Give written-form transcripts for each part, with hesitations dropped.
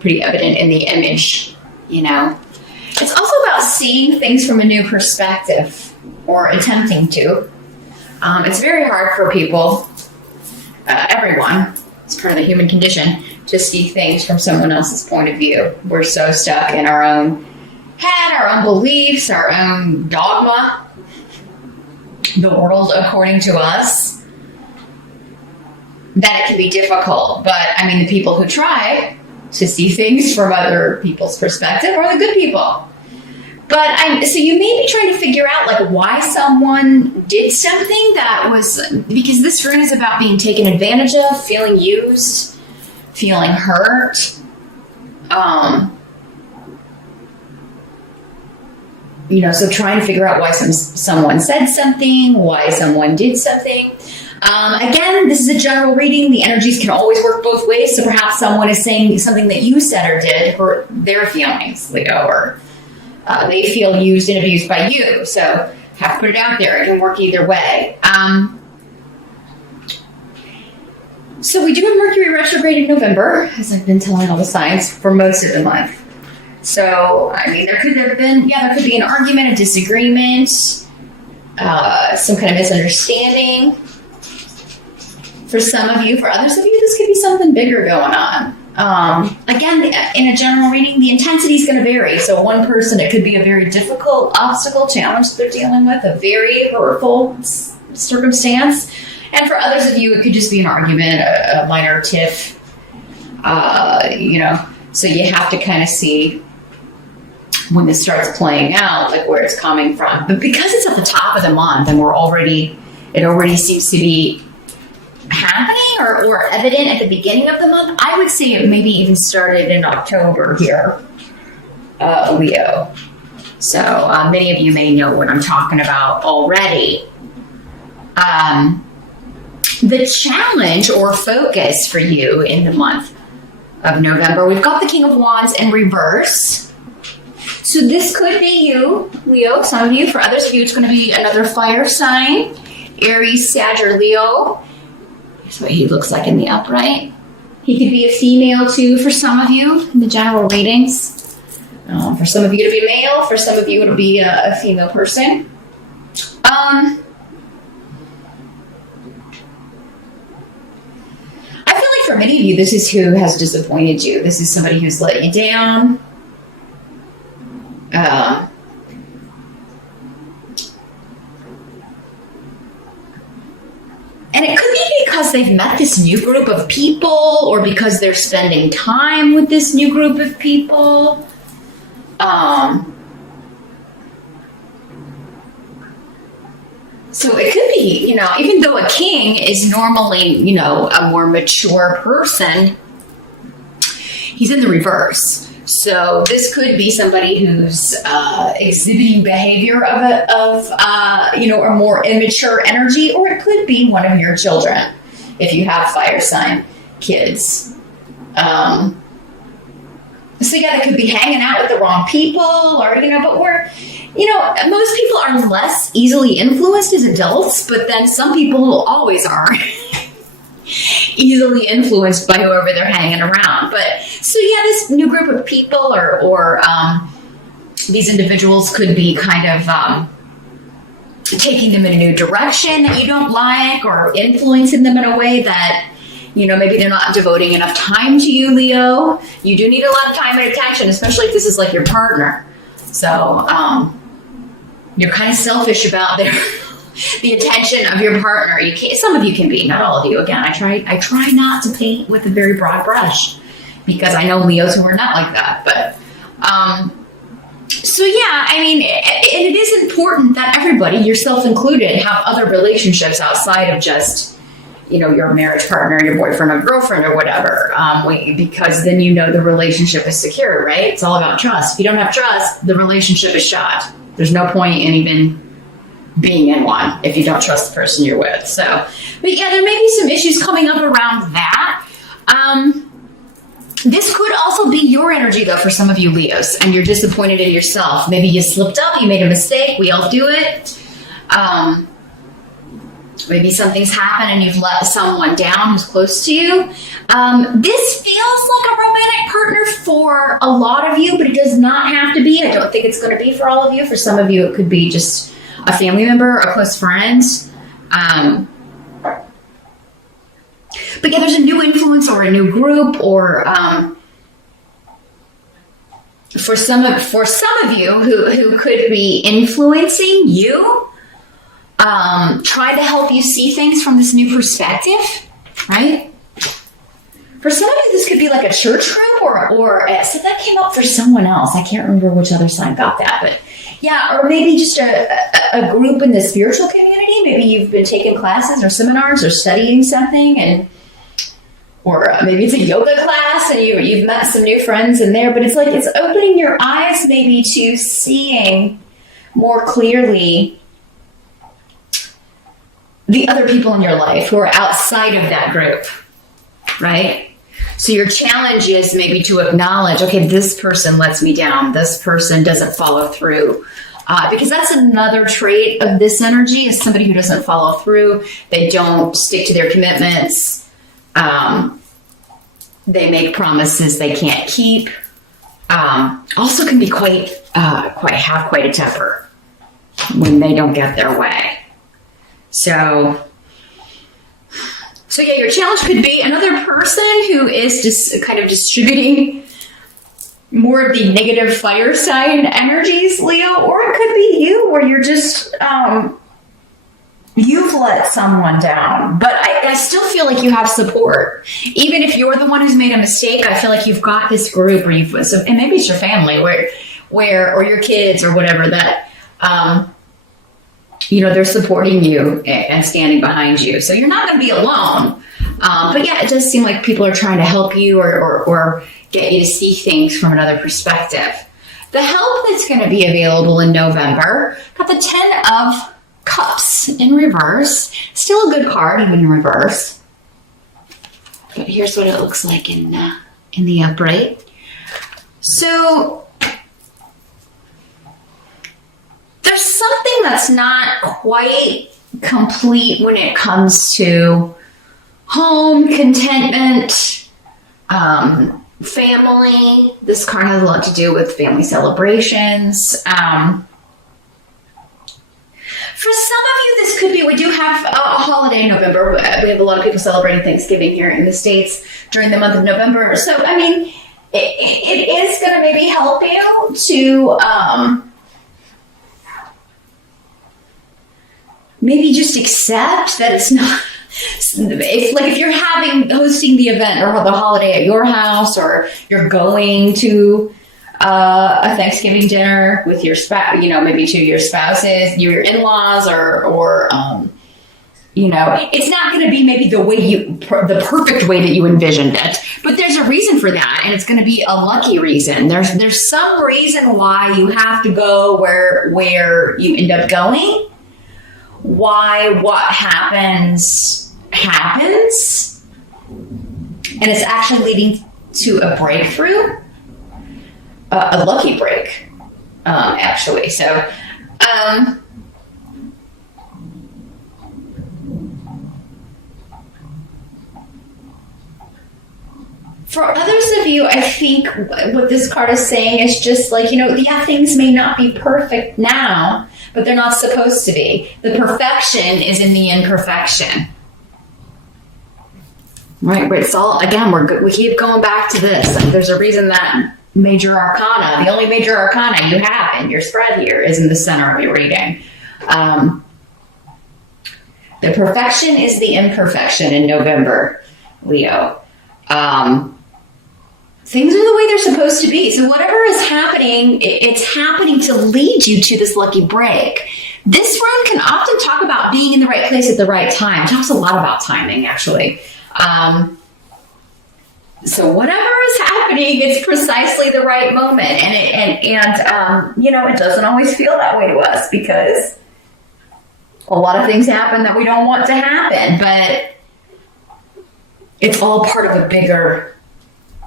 pretty evident in the image, you know. It's also about seeing things from a new perspective, or attempting to. It's very hard for people, everyone, it's part of the human condition, to see things from someone else's point of view. We're so stuck in our own head, our own beliefs, our own dogma, the world according to us, that it can be difficult. But I mean, the people who try to see things from other people's perspective are the good people. But so you may be trying to figure out like why someone did something that was, because this room is about being taken advantage of, feeling used, feeling hurt. You know, so trying to figure out why someone said something, why someone did something. Again, this is a general reading. The energies can always work both ways. So perhaps someone is saying something that you said or did hurt their feelings, Leo, or they feel used and abused by you. So have to put it out there. It can work either way. So we do have Mercury retrograde in November, as I've been telling all the signs, for most of the month. So, I mean, there could be an argument, a disagreement, some kind of misunderstanding. For some of you, for others of you, this could be something bigger going on. Again, in a general reading, the intensity is going to vary. So one person, it could be a very difficult obstacle, challenge that they're dealing with, a very hurtful circumstance. And for others of you, it could just be an argument, a minor tiff, you know. So you have to kind of see when this starts playing out, like where it's coming from. But because it's at the top of the month and it already seems to be happening or evident at the beginning of the month, I would say it maybe even started in October here, Leo. So many of you may know what I'm talking about already. The challenge or focus for you in the month of November, we've got the King of Wands in reverse. So this could be you, Leo, some of you. For others of you, it's going to be another fire sign, Aries, Sag, or Leo. That's what he looks like in the upright. He could be a female too for some of you in the general readings. For some of you it'll be male, for some of you it'll be a female person. I feel like for many of you, this is who has disappointed you. This is somebody who's let you down. And it could be because they've met this new group of people, or because they're spending time with this new group of people. So it could be, you know, even though a king is normally, you know, a more mature person, he's in the reverse. So this could be somebody who's exhibiting behavior of you know, a more immature energy, or it could be one of your children if you have fire sign kids. So yeah, they could be hanging out with the wrong people, or, you know, but most people are less easily influenced as adults, but then some people always are easily influenced by whoever they're hanging around. But so yeah, this new group of people or these individuals could be kind of taking them in a new direction that you don't like, or influencing them in a way that, you know, maybe they're not devoting enough time to you, Leo. You do need a lot of time and attention, especially if this is like your partner. So you're kind of selfish about the attention of your partner. You can't, some of you can be, not all of you. Again, I try not to paint with a very broad brush, because I know Leos who are not like that. But so yeah, I mean, it is important that everybody, yourself included, have other relationships outside of just, you know, your marriage partner, your boyfriend or girlfriend or whatever, because then you know the relationship is secure, right? It's all about trust. If you don't have trust, the relationship is shot. There's no point in even being in one if you don't trust the person you're with. So, but yeah, there may be some issues coming up around that. This could also be your energy, though, for some of you Leos, and you're disappointed in yourself. Maybe you slipped up, you made a mistake. We all do it. Maybe something's happened and you've let someone down who's close to you. This feels like a romantic partner for a lot of you, but it does not have to be. I don't think it's going to be for all of you. For some of you, it could be just a family member, a close friend. But yeah, there's a new influence or a new group, or for some of you who could be influencing you, trying to help you see things from this new perspective, right? For some of you, this could be like a church group, or so that came up for someone else. I can't remember which other sign got that, but yeah, or maybe just a group in the spiritual community. Maybe you've been taking classes or seminars or studying something, or maybe it's a yoga class and you've met some new friends in there. But it's like it's opening your eyes maybe to seeing more clearly the other people in your life who are outside of that group, right? So your challenge is maybe to acknowledge, okay, this person lets me down. This person doesn't follow through. Because that's another trait of this energy, is somebody who doesn't follow through. They don't stick to their commitments. They make promises they can't keep. Also can be quite a temper when they don't get their way. So yeah, your challenge could be another person who is just kind of distributing more of the negative fire sign energies, Leo, or it could be you, where you're just, you've let someone down. But I still feel like you have support. Even if you're the one who's made a mistake, I feel like you've got this group, and maybe it's your family, or your kids or whatever, that, they're supporting you and standing behind you. So you're not going to be alone. But yeah, it does seem like people are trying to help you or get you to see things from another perspective. The help that's going to be available in November, got the 10 of Cups in reverse. Still a good card, even in reverse. But here's what it looks like in the upright. So there's something that's not quite complete when it comes to home, contentment, family. This card has a lot to do with family celebrations. For some of you, this could be, we do have a holiday in November. We have a lot of people celebrating Thanksgiving here in the States during the month of November. So, I mean, it is going to maybe help you to maybe just accept that it's not, if you're hosting the event or the holiday at your house, or you're going to a Thanksgiving dinner with your spouse, maybe to your spouses, your in-laws, or it's not going to be maybe the perfect way that you envisioned it, but there's a reason for that, and it's going to be a lucky reason. There's some reason why you have to go where you end up going. Why what happens, and it's actually leading to a breakthrough, a lucky break, actually. So, for others of you, I think what this card is saying is just like, things may not be perfect now, but they're not supposed to be. The perfection is in the imperfection. Right? But it's all, again, we keep going back to this. Like, there's a reason that major arcana, the only major arcana you have in your spread here, is in the center of your reading. The perfection is the imperfection in November, Leo. Things are the way they're supposed to be. So whatever is happening, it's happening to lead you to this lucky break. This rune can often talk about being in the right place at the right time. It talks a lot about timing, actually. So whatever is happening, it's precisely the right moment. And it doesn't always feel that way to us, because a lot of things happen that we don't want to happen, but it's all part of a bigger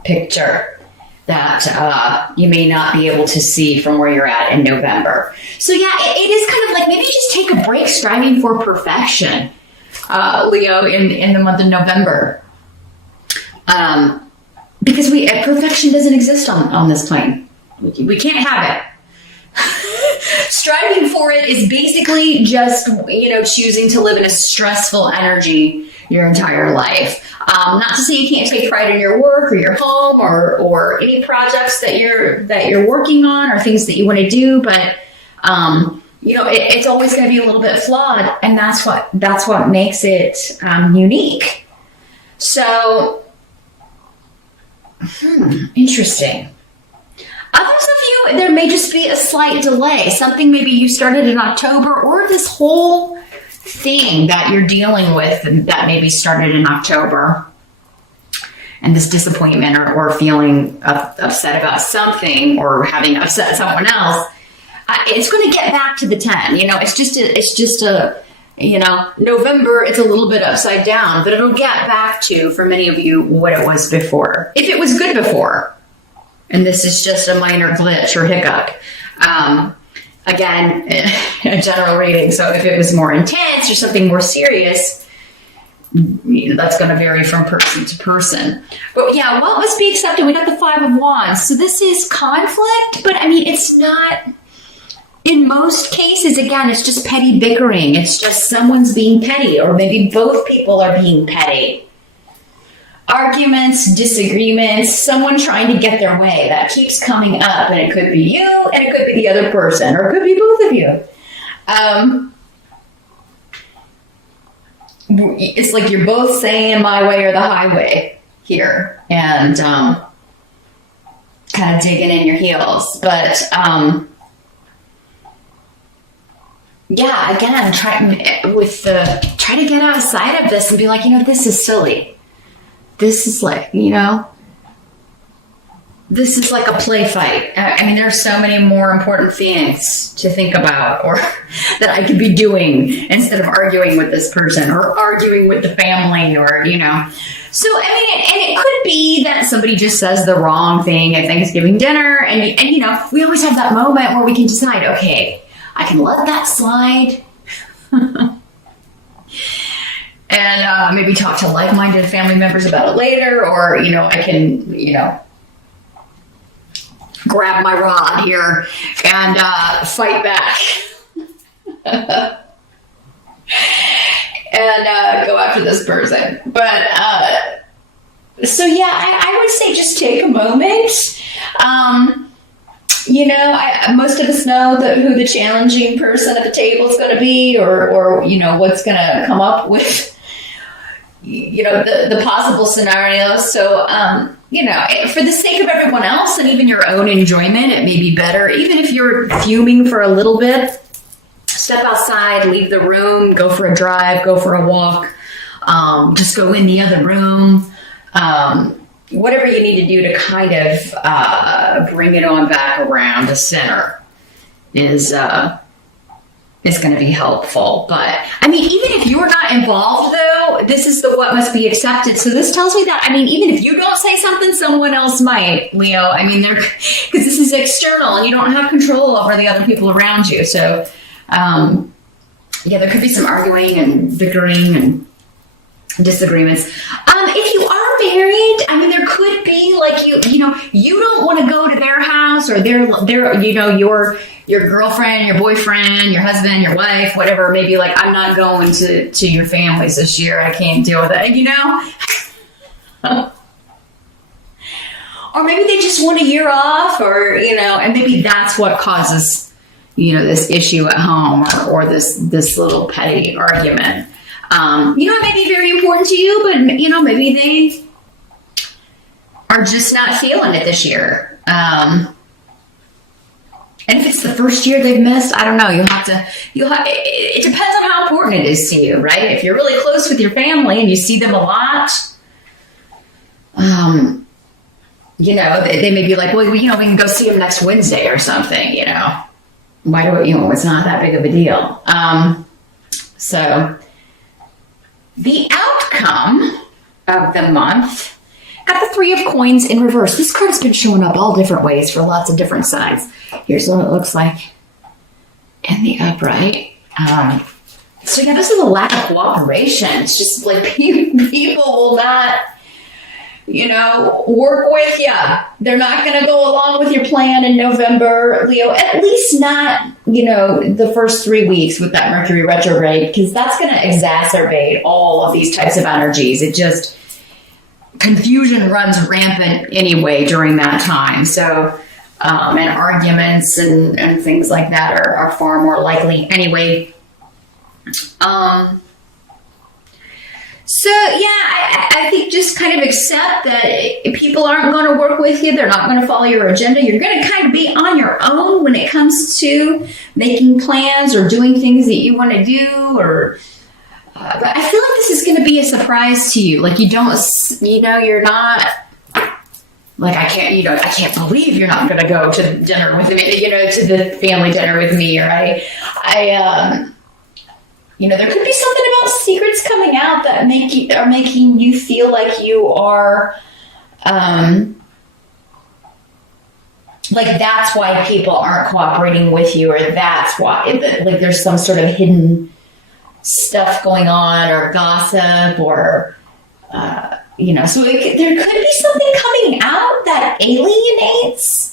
picture that you may not be able to see from where you're at in November. So yeah, it is kind of like, maybe just take a break striving for perfection, Leo, in the month of November. because perfection doesn't exist on this plane. We can't have it. Striving for it is basically just, choosing to live in a stressful energy your entire life. Not to say you can't take pride in your work or your home or any projects that you're working on or things that you want to do, but it's always going to be a little bit flawed, and that's what makes it unique. So, interesting. Others of you, there may just be a slight delay. Something maybe you started in October, or this whole thing that you're dealing with that maybe started in October. And this disappointment or feeling upset about something or having upset someone else, it's going to get back to the 10. It's just a November, it's a little bit upside down, but it'll get back to, for many of you, what it was before. If it was good before. And this is just a minor glitch or hiccup. Again, a general reading. So if it was more intense or something more serious, that's going to vary from person to person. But yeah, what must be accepted? We got the 5 of Wands. So this is conflict, but it's not, in most cases, again, it's just petty bickering. It's just someone's being petty, or maybe both people are being petty. Arguments, disagreements, someone trying to get their way. That keeps coming up, and it could be you, and it could be the other person, or it could be both of you. It's like you're both saying my way or the highway here, and kind of digging in your heels. But yeah, again, try to get outside of this and be like, this is silly. This is like, this is like a play fight. There's so many more important things to think about, or that I could be doing instead of arguing with this person or arguing with the family, or, So, and it could be that somebody just says the wrong thing at Thanksgiving dinner. And we always have that moment where we can decide, okay, I can let that slide. And maybe talk to like-minded family members about it later, or, I can, grab my rod here and fight back. And go after this person. But, so yeah, I would say just take a moment. Most of us know who the challenging person at the table is going to be, or what's going to come up with, the possible scenarios. So, for the sake of everyone else and even your own enjoyment, it may be better, even if you're fuming for a little bit, step outside, leave the room, go for a drive, go for a walk, just go in the other room, whatever you need to do to kind of bring it on back around the center is going to be helpful. But even if you're not involved, though, this is the what must be accepted. So this tells me that, even if you don't say something, someone else might, Leo. Because this is external and you don't have control over the other people around you. So, there could be some arguing and bickering and disagreements. If you are married, there could be like you don't want to go to their house, or their your girlfriend, your boyfriend, your husband, your wife, whatever. Maybe like, I'm not going to your families this year. I can't deal with it. Or maybe they just want a year off, or and maybe that's what causes this issue at home, or this little petty argument. It may be very important to you, but, maybe they are just not feeling it this year. And if it's the first year they've missed, I don't know. It depends on how important it is to you, right? If you're really close with your family and you see them a lot, they may be like, well, we can go see them next Wednesday or something, Why do it's not that big of a deal. So the outcome of the month, got the 3 of Coins in reverse. This card's been showing up all different ways for lots of different sides. Here's what it looks like in the upright. So yeah, this is a lack of cooperation. It's just like people will not work with you. They're not going to go along with your plan in November, Leo, at least not, the first 3 weeks with that Mercury retrograde, because that's going to exacerbate all of these types of energies. It just, confusion runs rampant anyway during that time. So, and arguments and things like that are far more likely anyway. So yeah, I think just kind of accept that people aren't going to work with you. They're not going to follow your agenda. You're going to kind of be on your own when it comes to making plans or doing things that you want to do. But I feel like this is going to be a surprise to you. Like you're not like, I can't believe you're not going to go to dinner with me, to the family dinner with me, or there could be something about secrets coming out that are making you feel like you are, like that's why people aren't cooperating with you, or that's why, like there's some sort of hidden stuff going on, or gossip, or, so there could be something coming out that alienates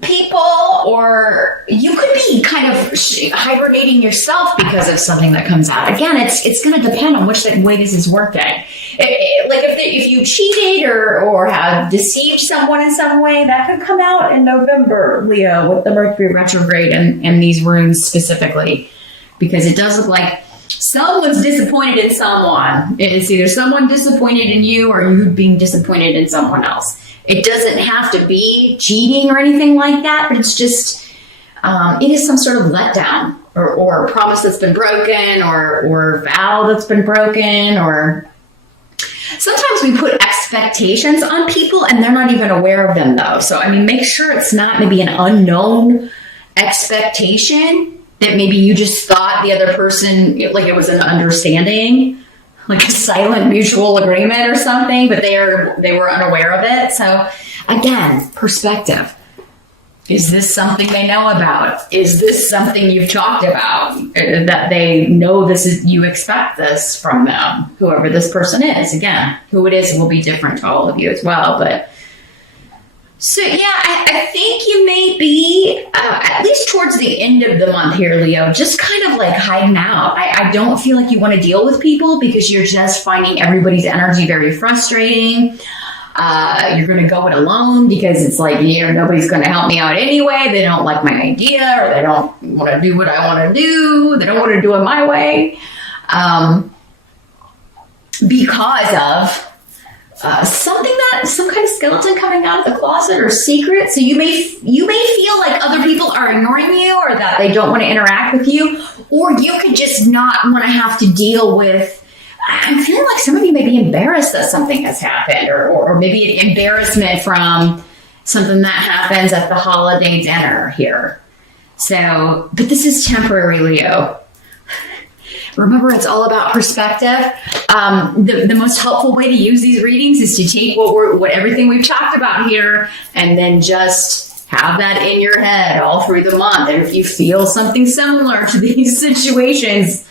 people, or you could be kind of hibernating yourself because of something that comes out. Again, it's going to depend on which way this is working. Like if you cheated or have deceived someone in some way, that could come out in November, Leo, with the Mercury retrograde and these runes specifically, because it does look like someone's disappointed in someone. It's either someone disappointed in you or you being disappointed in someone else. It doesn't have to be cheating or anything like that, but it's just, it is some sort of letdown or promise that's been broken or vow that's been broken, or sometimes we put expectations on people and they're not even aware of them though. So, make sure it's not maybe an unknown expectation that maybe you just thought the other person, like it was an understanding, like a silent mutual agreement or something, but they were unaware of it. So again, perspective. Is this something they know about? Is this something you've talked about that they know you expect this from them? Whoever this person is, again, who it is will be different to all of you as well. But so yeah, I think you may be, at least towards the end of the month here, Leo, just kind of like hiding out. I don't feel like you want to deal with people because you're just finding everybody's energy very frustrating. You're going to go it alone because it's like, nobody's going to help me out anyway. They don't like my idea, or they don't want to do what I want to do. They don't want to do it my way. Because of some kind of skeleton coming out of the closet or secret. So you may feel like other people are ignoring you, or that they don't want to interact with you, or you could just not want to have to deal with. I'm feeling like some of you may be embarrassed that something has happened, or maybe an embarrassment from something that happens at the holiday dinner here. So, but this is temporary, Leo. Remember, it's all about perspective. The most helpful way to use these readings is to take what everything we've talked about here, and then just have that in your head all through the month. And if you feel something similar to these situations,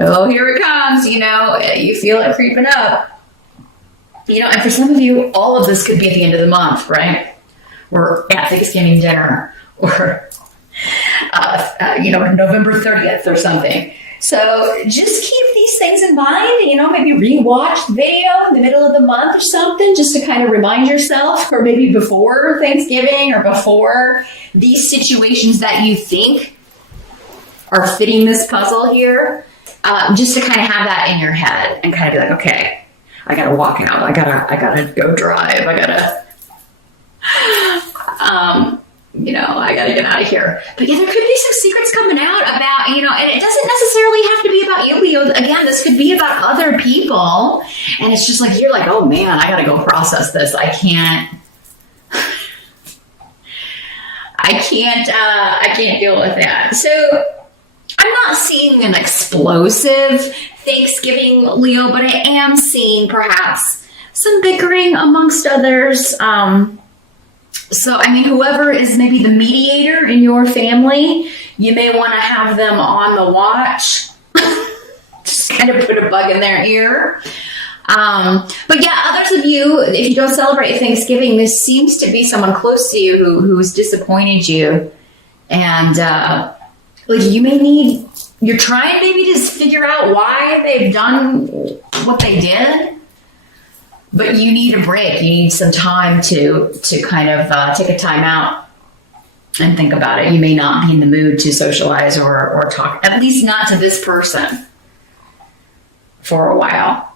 oh, here it comes, you feel it creeping up. And for some of you, all of this could be at the end of the month, right? Or at Thanksgiving dinner, or, November 30th or something. So just keep these things in mind, maybe rewatch the video in the middle of the month or something, just to kind of remind yourself, or maybe before Thanksgiving or before these situations that you think are fitting this puzzle here, just to kind of have that in your head and kind of be like, okay, I gotta walk out. I gotta go drive. I gotta get out of here. But yeah, there could be some secrets coming out about, and it doesn't necessarily have to be about you, Leo. Again, this could be about other people. And it's just like, you're like, oh man, I gotta go process this. I can't deal with that. So I'm not seeing an explosive Thanksgiving, Leo, but I am seeing perhaps some bickering amongst others. So, whoever is maybe the mediator in your family, you may want to have them on the watch. Just kind of put a bug in their ear. But yeah, others of you, if you don't celebrate Thanksgiving, this seems to be someone close to you who's disappointed you. And like you may need, you're trying maybe to figure out why they've done what they did, but you need a break. You need some time to kind of take a time out and think about it. You may not be in the mood to socialize or talk, at least not to this person, for a while.